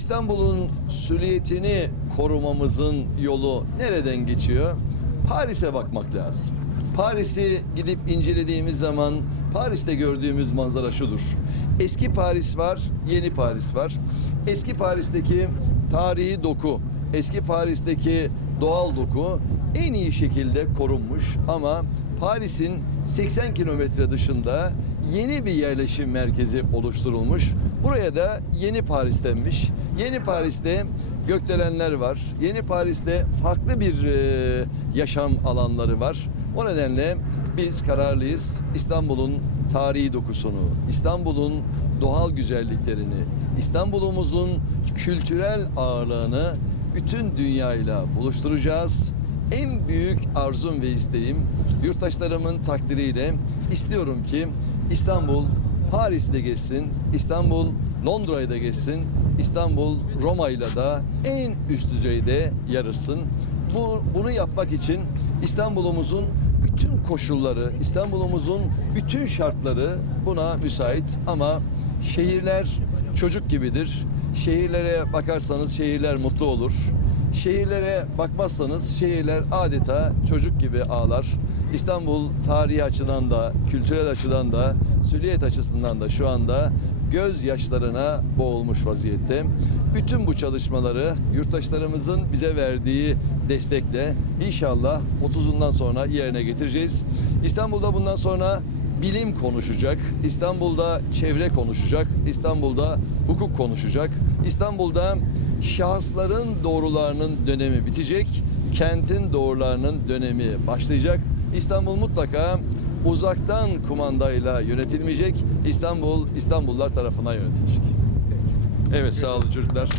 İstanbul'un süliyetini korumamızın yolu nereden geçiyor? Paris'e bakmak lazım. Paris'i gidip incelediğimiz zaman Paris'te gördüğümüz manzara şudur. Eski Paris var, yeni Paris var. Eski Paris'teki tarihi doku, eski Paris'teki doğal doku en iyi şekilde korunmuş ama Paris'in 80 kilometre dışında yeni bir yerleşim merkezi oluşturulmuş. Buraya da Yeni Paris denmiş. Yeni Paris'te gökdelenler var. Yeni Paris'te farklı bir e, yaşam alanları var. O nedenle biz kararlıyız. İstanbul'un tarihi dokusunu, İstanbul'un doğal güzelliklerini, İstanbul'umuzun kültürel ağırlığını bütün dünyayla buluşturacağız. Arzum ve isteğim yurttaşlarımın takdiriyle istiyorum ki İstanbul Paris'te geçsin, İstanbul Londra'yı da geçsin, İstanbul Roma'yla da en üst düzeyde yarışsın. Bu, bunu yapmak için İstanbul'umuzun bütün koşulları, İstanbul'umuzun bütün şartları buna müsait ama şehirler çocuk gibidir. Şehirlere bakarsanız şehirler mutlu olur. Şehirlere bakmazsanız şehirler adeta çocuk gibi ağlar. İstanbul tarihi açıdan da, kültürel açıdan da, süliyet açısından da şu anda gözyaşlarına boğulmuş vaziyette. Bütün bu çalışmaları yurttaşlarımızın bize verdiği destekle inşallah 30'undan sonra yerine getireceğiz. İstanbul'da bundan sonra bilim konuşacak, İstanbul'da çevre konuşacak, İstanbul'da hukuk konuşacak, İstanbul'da şahısların doğrularının dönemi bitecek, kentin doğrularının dönemi başlayacak. İstanbul mutlaka uzaktan kumandayla yönetilmeyecek, İstanbul İstanbullular tarafından yönetilecek. Evet sağ olun çocuklar.